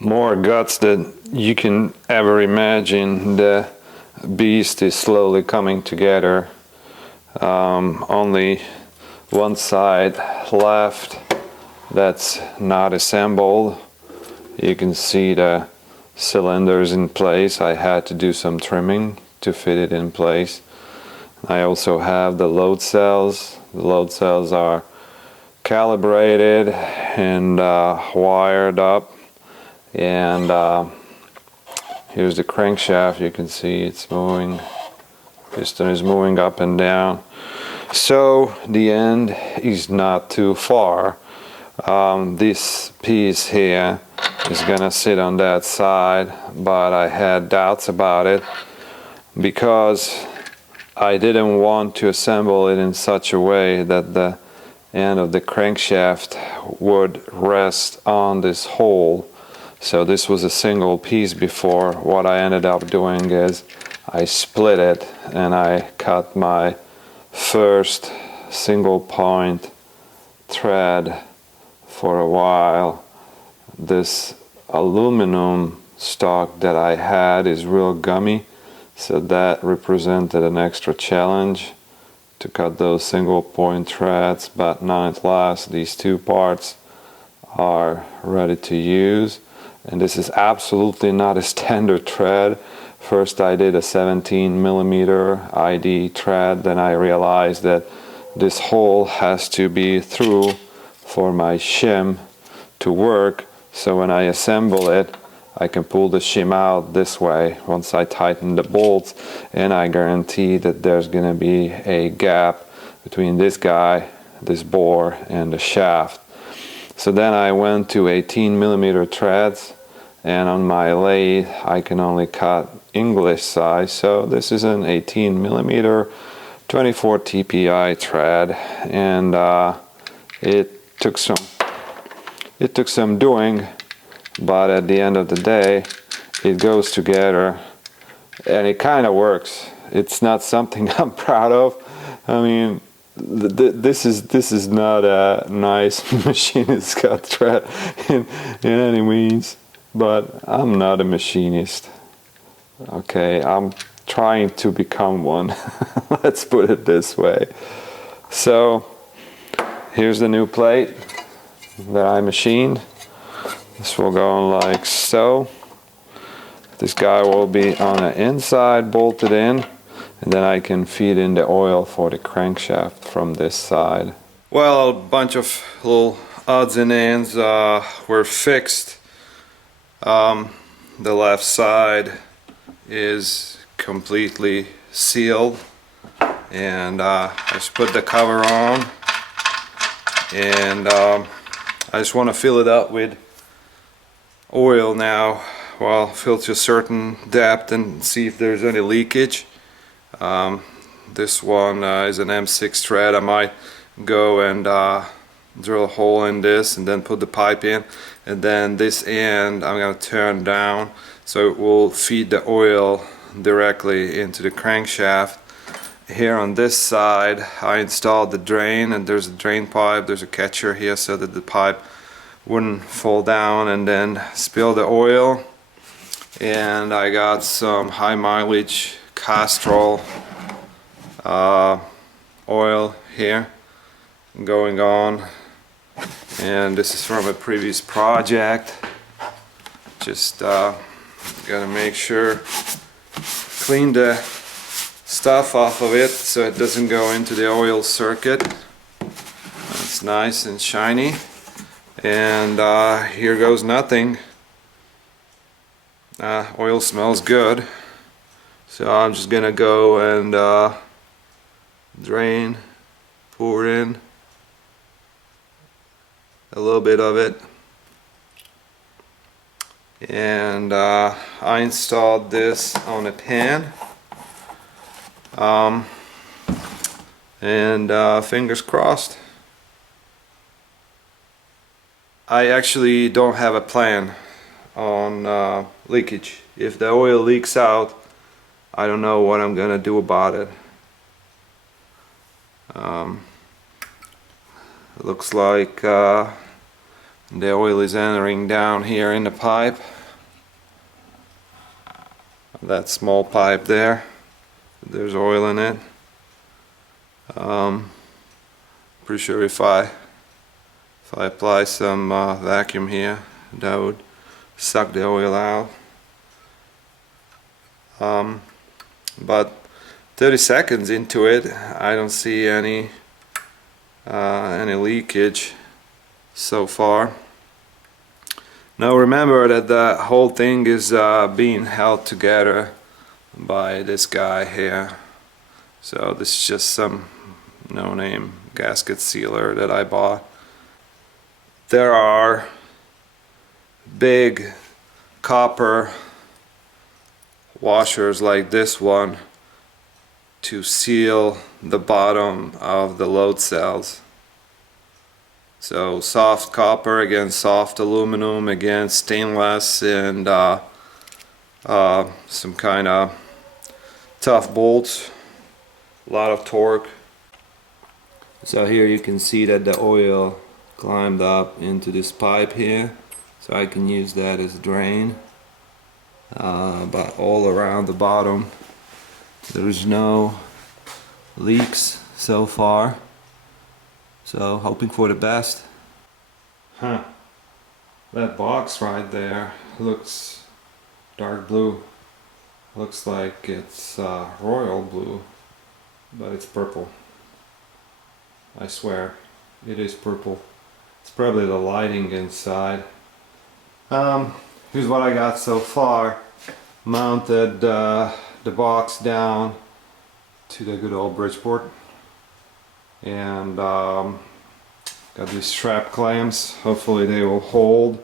more guts than you can ever imagine. The beast is slowly coming together. Only one side left that's not assembled. You can see the cylinders in place. I had to do some trimming to fit it in place. I also have the load cells. The load cells are calibrated and wired up, and here's the crankshaft. You can see it's moving. Piston is moving up and down, so the end is not too far. This piece here is gonna sit on that side, but I had doubts about it because I didn't want to assemble it in such a way that the end of the crankshaft would rest on this hole. So this was a single piece before. What I ended up doing is I split it and I cut my first single point thread for a while. This aluminum stock that I had is real gummy, so that represented an extra challenge to cut those single point threads, but nonetheless these two parts are ready to use. And this is absolutely not a standard thread. First I did a 17mm ID thread, then I realized that this hole has to be through for my shim to work, so when I assemble it I can pull the shim out this way once I tighten the bolts, and I guarantee that there's gonna be a gap between this guy, this bore, and the shaft. So then I went to 18mm threads, and on my lathe I can only cut English size, so this is an 18mm 24 TPI thread, and it took some doing, but at the end of the day it goes together and it kind of works. It's not something I'm proud of. I mean, this is not a nice machinist cut thread in any means, but I'm not a machinist. Okay, I'm trying to become one. Let's put it this way. So here's the new plate that I machined. This will go on like so. This guy will be on the inside, bolted in, and then I can feed in the oil for the crankshaft from this side. Well, a bunch of little odds and ends were fixed. The left side is completely sealed, and I just put the cover on, and I just want to fill it up with oil now. Well, fill to a certain depth and see if there's any leakage. This one is an M6 thread. I might go and drill a hole in this and then put the pipe in, and then this end I'm going to turn down so it will feed the oil directly into the crankshaft. Here on this side I installed the drain, and there's a drain pipe, there's a catcher here so that the pipe wouldn't fall down and then spill the oil. And I got some high mileage Castrol oil here going on, and this is from a previous project. Just gotta make sure, clean the stuff off of it so it doesn't go into the oil circuit. It's nice and shiny, and here goes nothing. Oil smells good, so I'm just gonna go and drain, pour in a little bit of it, and I installed this on a pan, and fingers crossed. I actually don't have a plan on leakage. If the oil leaks out, I don't know what I'm gonna do about it. It looks like The oil is entering down here in the pipe. That small pipe there, there's oil in it. Pretty sure if I apply some vacuum here, that would suck the oil out. But 30 seconds into it, I don't see any leakage so far. Now remember that the whole thing is being held together by this guy here. So this is just some no-name gasket sealer that I bought. There are big copper washers like this one to seal the bottom of the load cells. So soft copper against soft aluminum against stainless, and some kind of tough bolts, a lot of torque. So here you can see that the oil climbed up into this pipe here, so I can use that as a drain. But all around the bottom there's no leaks so far, so hoping for the best. That box right there looks dark blue. Looks like it's royal blue, but it's purple. I swear it is purple. It's probably the lighting inside. Here's what I got so far. Mounted the box down to the good old Bridgeport, and got these strap clamps. Hopefully they will hold.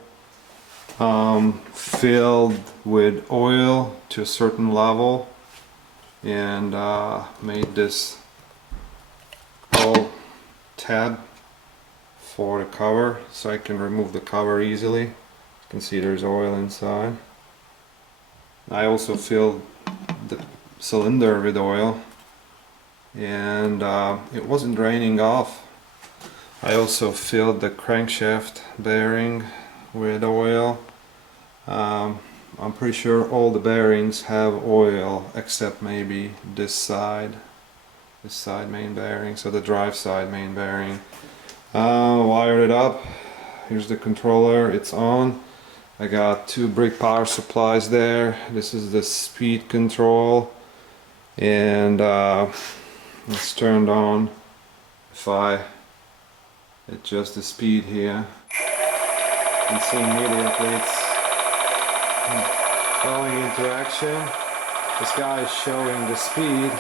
Filled with oil to a certain level, and made this whole tab for the cover so I can remove the cover easily. You can see there's oil inside. I also filled the cylinder with oil, and it wasn't draining off. I also filled the crankshaft bearing with oil. I'm pretty sure all the bearings have oil except maybe this side main bearing, so the drive side main bearing. Wired it up. Here's the controller, it's on. I got two brick power supplies there. This is the speed control, and it's turned on. If I adjust the speed here, you can see immediately it's going into action. This guy is showing the speed.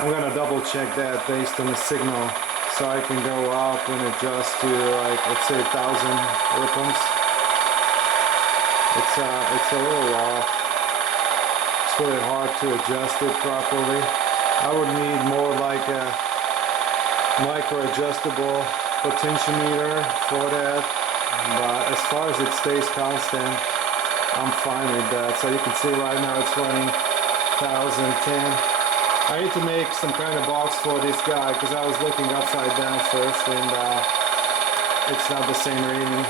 I'm gonna double check that based on the signal, so I can go up and adjust to, like, let's say 1,000 RPMs. It's a little off. It's really hard to adjust it properly. I would need more like a micro adjustable potentiometer for that, but as far as it stays constant, I'm fine with that. So you can see right now it's running 1,010. I need to make some kind of box for this guy because I was looking upside down first, and it's not the same reading.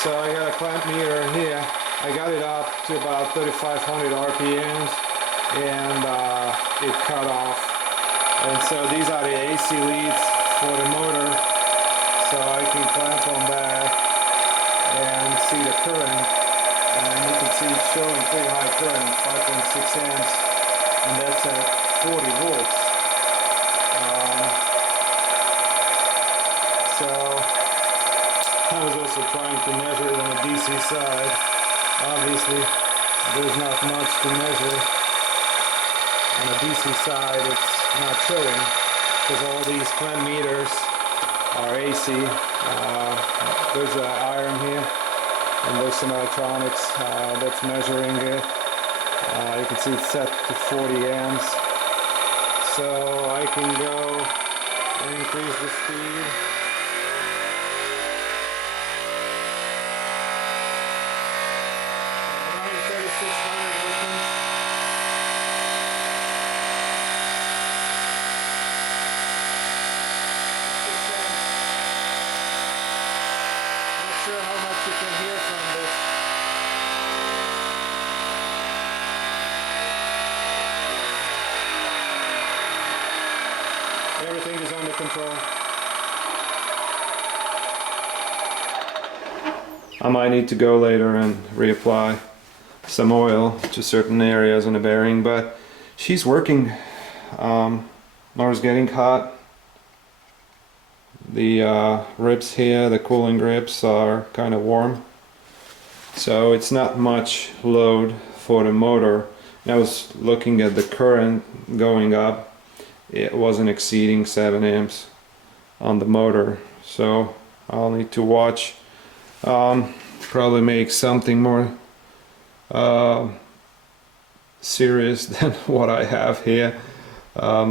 So I got a clamp meter here. I got it up to about 3,500 RPMs, and it cut off. And so these are the AC leads for the motor, so I can clamp on that and see the current. And you can see it's showing pretty high current, 5.6 amps, and that's at 40 volts. So I was also trying to measure it on the DC side. Obviously, there's not much to measure. On the DC side, it's not showing because all these clamp meters are AC. There's an iron here, and there's some electronics that's measuring it. You can see it's set to 40 amps. So I can go and increase the speed. sure how much you can hear from this. Everything is under control. I might need to go later and reapply some oil to certain areas in the bearing, but she's working. Motor's getting hot. The ribs here, the cooling grips, are kind of warm, so it's not much load for the motor. And I was looking at the current going up. It wasn't exceeding 7 amps on the motor, so I'll need to watch. Probably make something more serious than what I have here.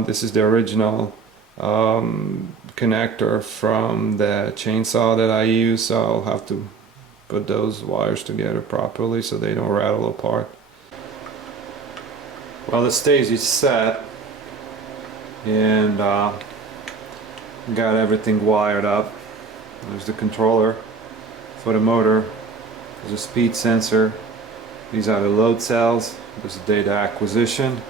This is the original connector from the chainsaw that I use, so I'll have to put those wires together properly so they don't rattle apart. Well, the stage is set, and got everything wired up. There's the controller for the motor, there's a speed sensor, these are the load cells, there's the data acquisition.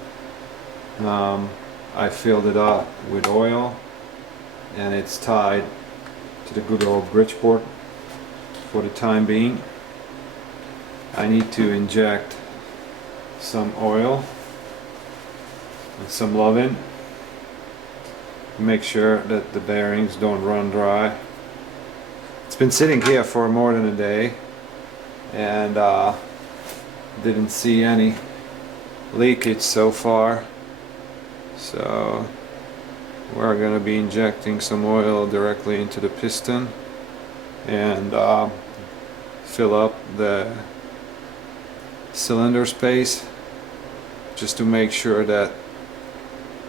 I filled it up with oil, and it's tied to the good old Bridgeport for the time being. I need to inject some oil and some loving to make sure that the bearings don't run dry. It's been sitting here for more than a day, and didn't see any leakage so far, so we're going to be injecting some oil directly into the piston and fill up the cylinder space just to make sure that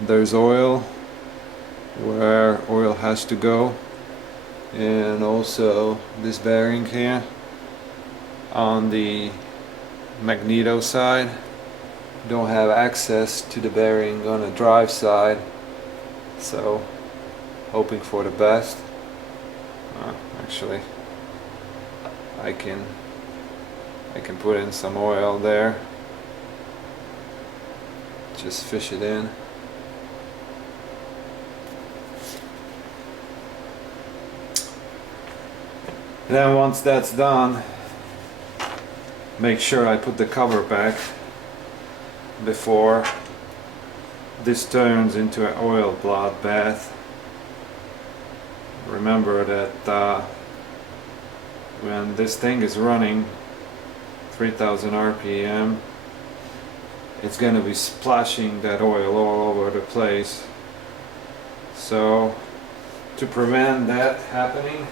there's oil where oil has to go. And also this bearing here on the magneto side, don't have access to the bearing on the drive side, so hoping for the best. Actually I can put in some oil there, just fish it in. And then once that's done, make sure I put the cover back before this turns into an oil bloodbath. Remember that when this thing is running 3000 RPM, it's going to be splashing that oil all over the place. So to prevent that happening,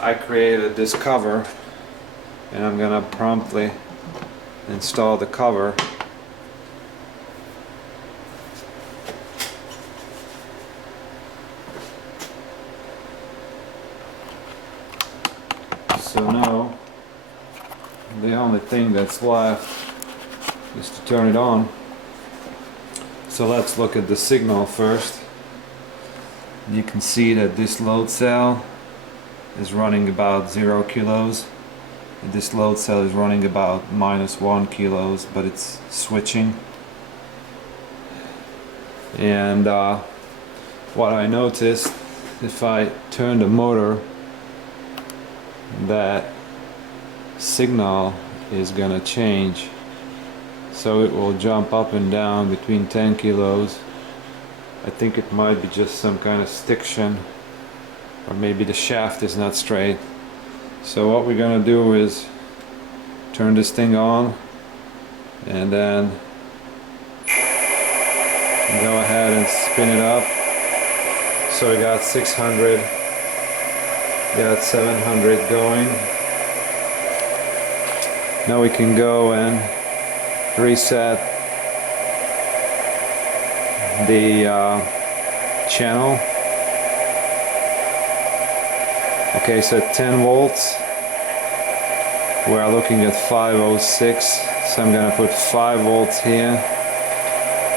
I created this cover, and I'm gonna promptly install the cover. So now the only thing that's left is to turn it on. So let's look at the signal first. You can see that this load cell is running about 0 kilos. This load cell is running about -1 kilos, but it's switching. And what I noticed, if I turn the motor, that signal is gonna change, so it will jump up and down between 10 kilos. I think it might be just some kind of stiction, or maybe the shaft is not straight. So what we're gonna do is turn this thing on, and then go ahead and spin it up. So we got 600, got 700 going. Now we can go and reset the channel. Okay, so 10 volts, we're looking at 506, so I'm gonna put 5 volts here,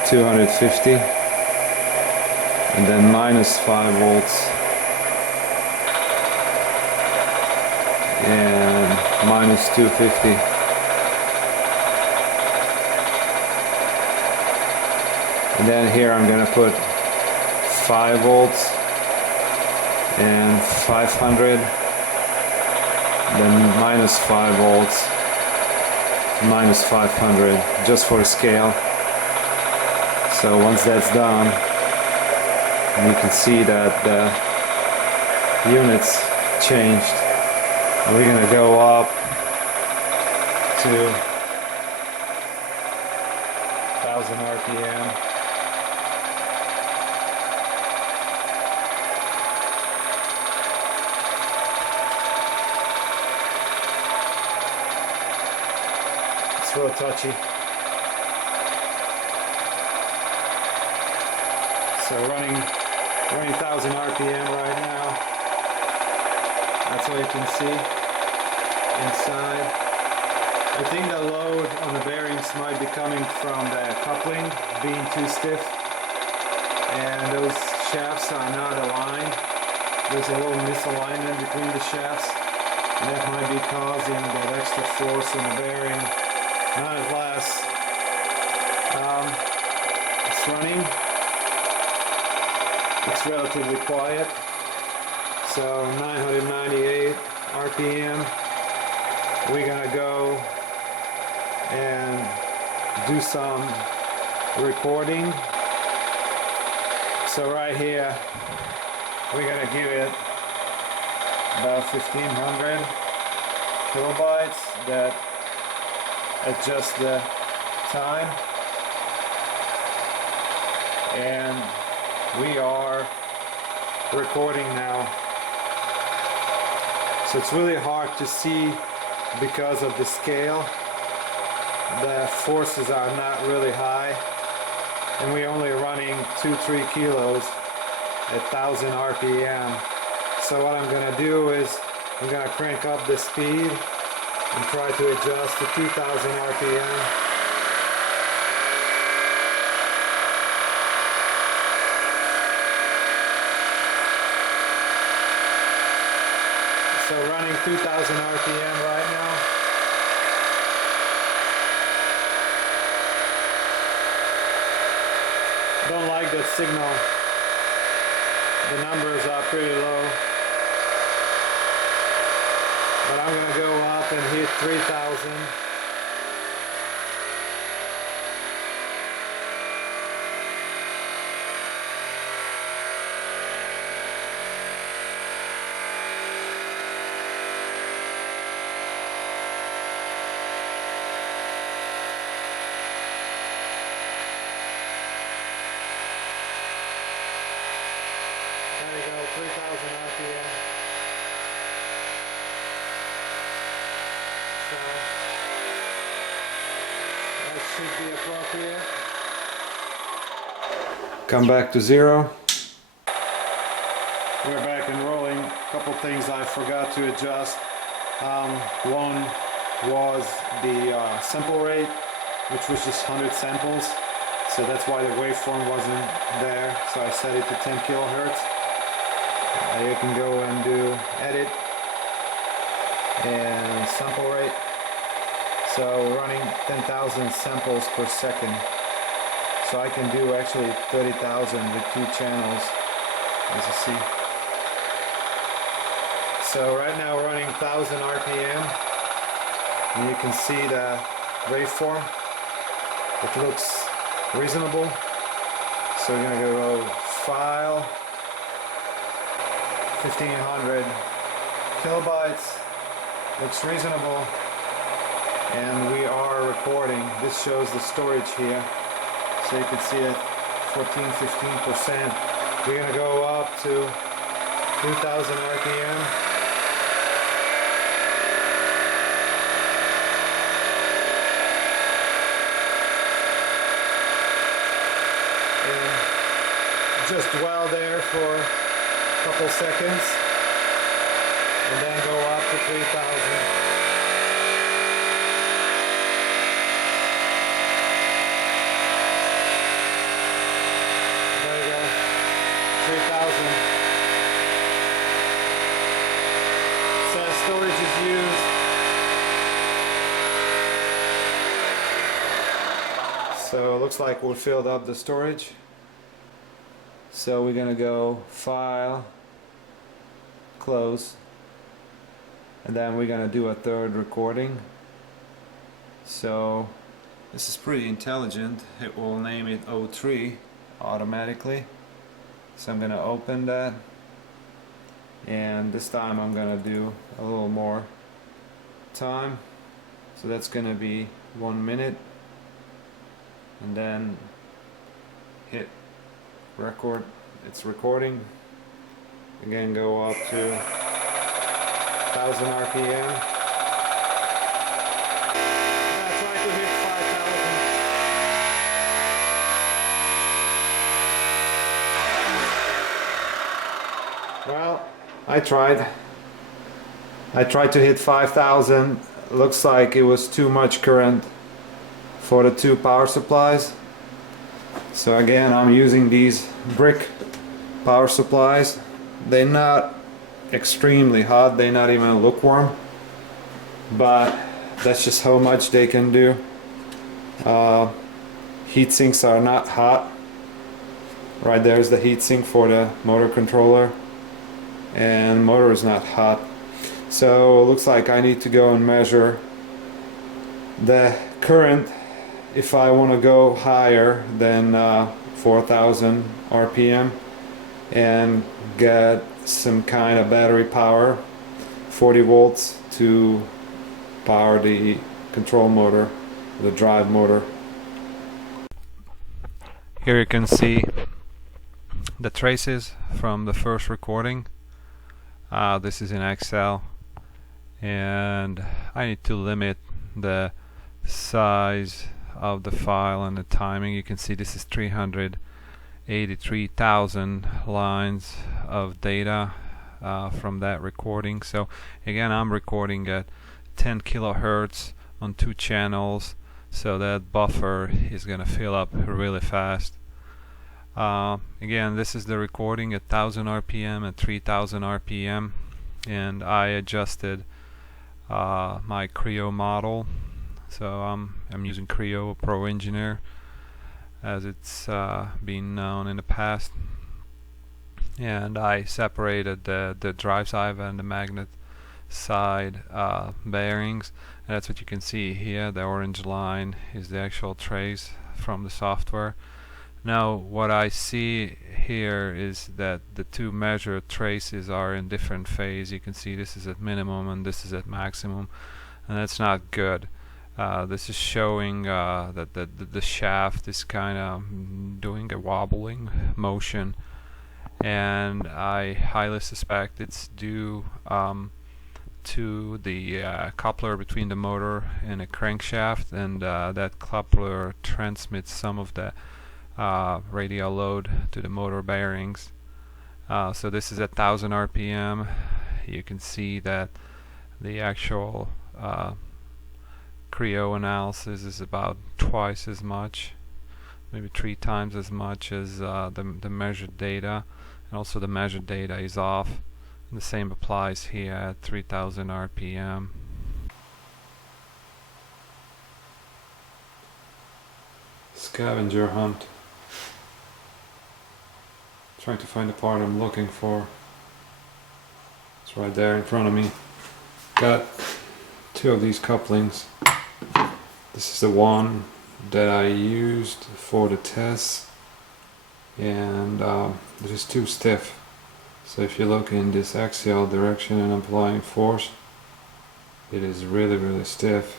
250, and then -5 volts and minus 250. And then here I'm gonna put 5 volts and 500, then minus 5 volts, minus 500, just for scale. So once that's done, you can see that the units changed. We're gonna go up to 1000 RPM. It's real touchy. So running 1000 RPM right now. That's what you can see inside. I think the load on the bearings might be coming from the coupling being too stiff, and those shafts are not aligned. There's a little misalignment between the shafts, and that might be causing that extra force on the bearing. Nonetheless, it's running. It's relatively quiet. So 998 RPM. We're gonna go and do some recording. So right here, we're gonna give it about 1500 kilobytes that adjust the time. And we are recording now. So it's really hard to see because of the scale. The forces are not really high, and we're only running 2-3 kilos at 1000 RPM. So what I'm gonna do is I'm gonna crank up the speed and try to adjust to 2000 RPM. So running 2000 RPM right now. Don't like that signal. The numbers are pretty low. But I'm gonna go up and hit 3000. There we go, 3000 RPM. So that should be appropriate. Come back to 0. We're back and rolling. A couple things I forgot to adjust. One was the sample rate, which was just 100 samples. So that's why the waveform wasn't there. So I set it to 10 kilohertz. You can go and do edit and sample rate. So running 10,000 samples per second. So I can do actually 30,000 with 2 channels, as you see. So right now running 1000 RPM, and you can see the waveform. It looks reasonable. So we're gonna go file, 1500 kilobytes. Looks reasonable, and we are recording. This shows the storage here, so you can see it 14-15%. We're gonna go up to 2000 RPM. And just dwell there for a couple seconds, and then go up to 3000. There you go, 3000. Says storage is used. So it looks like we filled up the storage. So we're gonna go File, Close, and then we're gonna do a third recording. So this is pretty intelligent. It will name it 03 automatically. So I'm gonna open that, and this time I'm gonna do a little more time. So that's gonna be 1 minute, and then hit record. It's recording. Again, go up to 1000 RPM. Now try to hit 5000. Well, I tried to hit 5000. Looks like it was too much current for the two power supplies. So again, I'm using these brick power supplies. They're not extremely hot, they're not even lukewarm, but that's just how much they can do. Heat sinks are not hot. Right there's the heat sink for the motor controller, and motor is not hot. So it looks like I need to go and measure the current if I want to go higher than 4000 RPM and get some kind of battery power, 40 volts, to power the control motor, the drive motor. Here you can see the traces from the first recording. This is in Excel, and I need to limit the size of the file and the timing. You can see this is 383,000 lines of data from that recording. So again, I'm recording at 10 kilohertz on 2 channels, so that buffer is gonna fill up really fast. Again, this is the recording at 1000 RPM and 3000 RPM, and I adjusted my Creo model. So I'm using Creo Pro Engineer as it's been known in the past, and I separated the drive side and the magnet side bearings, and that's what you can see here. The orange line is the actual trace from the software. Now what I see here is that the two measured traces are in different phase. You can see this is at minimum and this is at maximum, and that's not good. This is showing that the shaft is kind of doing a wobbling motion, and I highly suspect it's due to the coupler between the motor and a crankshaft, and that coupler transmits some of the radial load to the motor bearings. So this is at 1000 RPM. You can see that the actual Creo analysis is about twice as much, maybe 3 times as much as the measured data, and also the measured data is off, and the same applies here at 3000 RPM. Scavenger hunt. Trying to find the part I'm looking for. It's right there in front of me. Got 2 of these couplings. This is the one that I used for the test, and this is too stiff. So if you look in this axial direction and applying force, it is really stiff.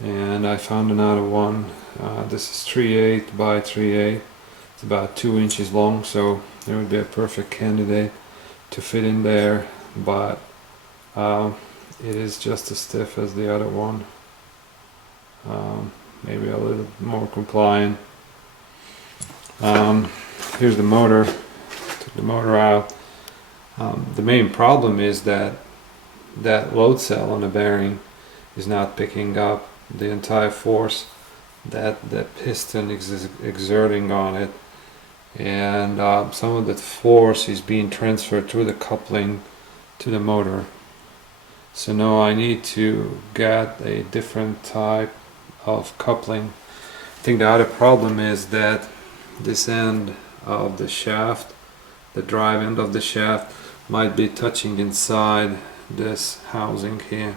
And I found another one. This is 3/8 by 3/8. It's about 2 inches long, so it would be a perfect candidate to fit in there, but it is just as stiff as the other one. Maybe a little more compliant. Here's the motor. Took the motor out. The main problem is that load cell on the bearing is not picking up the entire force that the piston is exerting on it, and some of that force is being transferred through the coupling to the motor. So now I need to get a different type of coupling. I think the other problem is that this end of the shaft, the drive end of the shaft, might be touching inside this housing here,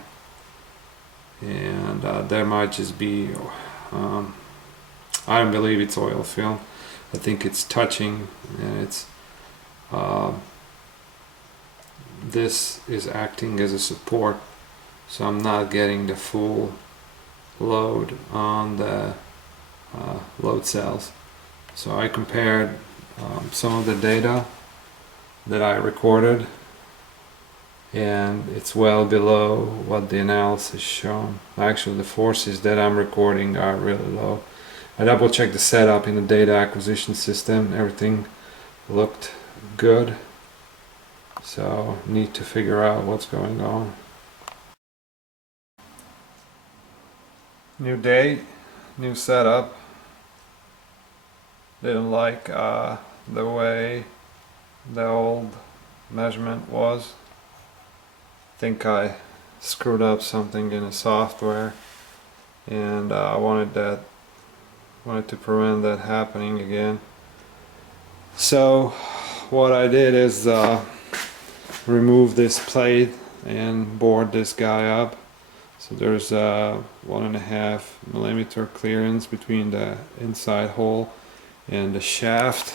and there might just be I don't believe it's oil film. I think it's touching, and it's this is acting as a support, so I'm not getting the full load on the load cells. So I compared some of the data that I recorded, and it's well below what the analysis shown. Actually, the forces that I'm recording are really low. I double checked the setup in the data acquisition system. Everything looked good, so need to figure out what's going on. New day, new setup. Didn't like the way the old measurement was. Think I screwed up something in the software, and I wanted to prevent that happening again. So what I did is remove this plate and board this guy up. So there's a 1.5 millimeter clearance between the inside hole and the shaft,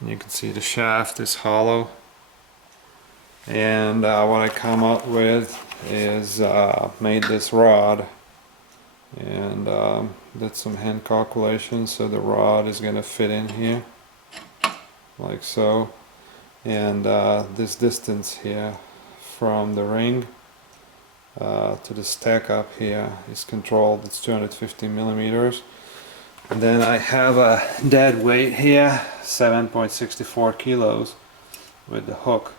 and you can see the shaft is hollow. And what I come up with is made this rod, and did some hand calculations, so the rod is going to fit in here like so, and this distance here from the ring to the stack up here is controlled. It's 250 millimeters. And then I have a dead weight here, 7.64 kilos with the hook,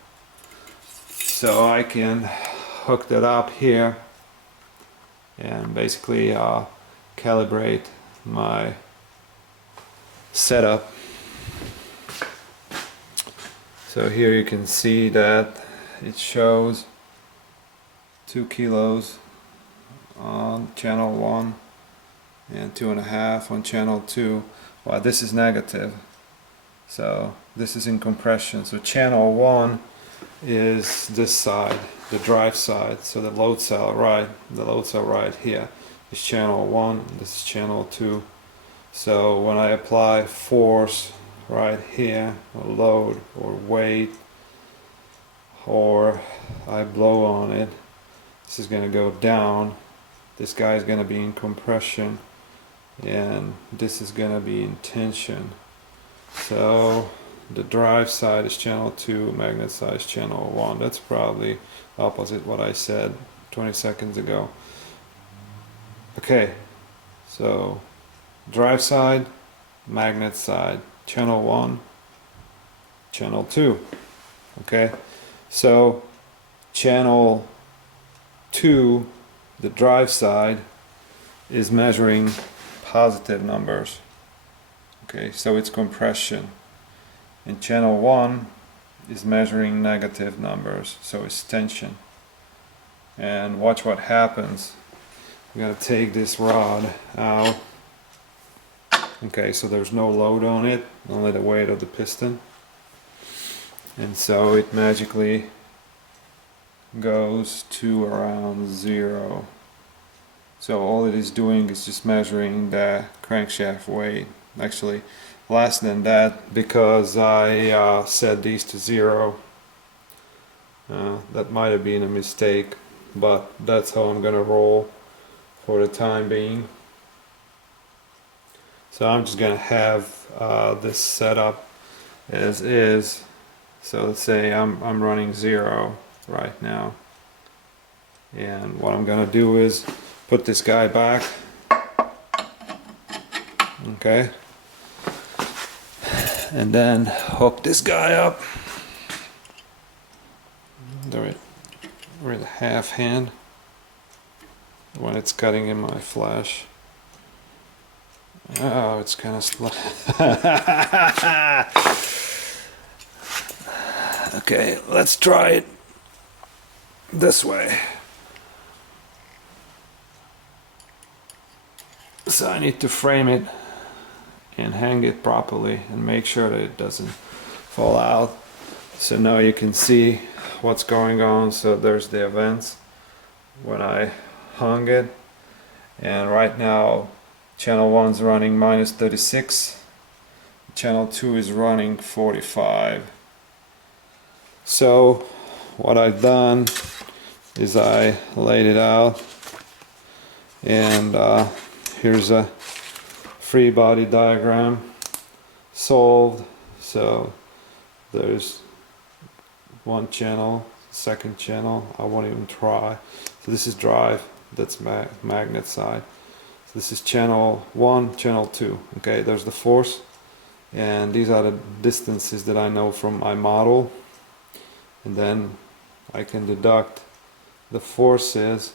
so I can hook that up here and basically calibrate my setup. So here you can see that it shows 2 kilos on channel 1 and 2.5 on channel 2. Well, this is negative, so this is in compression. So channel 1 is this side, the drive side, so the load cell right here is channel 1, this is channel 2. So when I apply force right here, or load or weight, or I blow on it, this is going to go down, this guy is going to be in compression, and this is going to be in tension. So the drive side is channel 2, magnet side is channel 1. That's probably opposite what I said 20 seconds ago. Okay, so drive side, magnet side, channel 1, channel 2. Okay, so channel 2, the drive side, is measuring positive numbers. Okay, so it's compression. And channel 1 is measuring negative numbers, so it's tension. And watch what happens. I'm gonna take this rod out. Okay, so there's no load on it, only the weight of the piston. And so it magically goes to around 0. So all it is doing is just measuring the crankshaft weight. Actually less than that, because I set these to 0. That might have been a mistake, but that's how I'm gonna roll for the time being. So I'm just gonna have this set up as is. So let's say I'm running 0 right now, and what I'm gonna do is put this guy back. Okay, and then hook this guy up with a half hand when it's cutting in my flash. Oh, it's kind of slow. Okay, let's try it this way. So I need to frame it and hang it properly and make sure that it doesn't fall out. So now you can see what's going on. So there's the events when I hung it, and right now channel 1 is running -36, channel 2 is running 45. So what I've done is I laid it out, and here's a free body diagram solved. So there's one channel, second channel, I won't even try. So this is drive, that's magnet side. So this is channel 1, channel 2. Okay, there's the force, and these are the distances that I know from my model, and then I can deduct the forces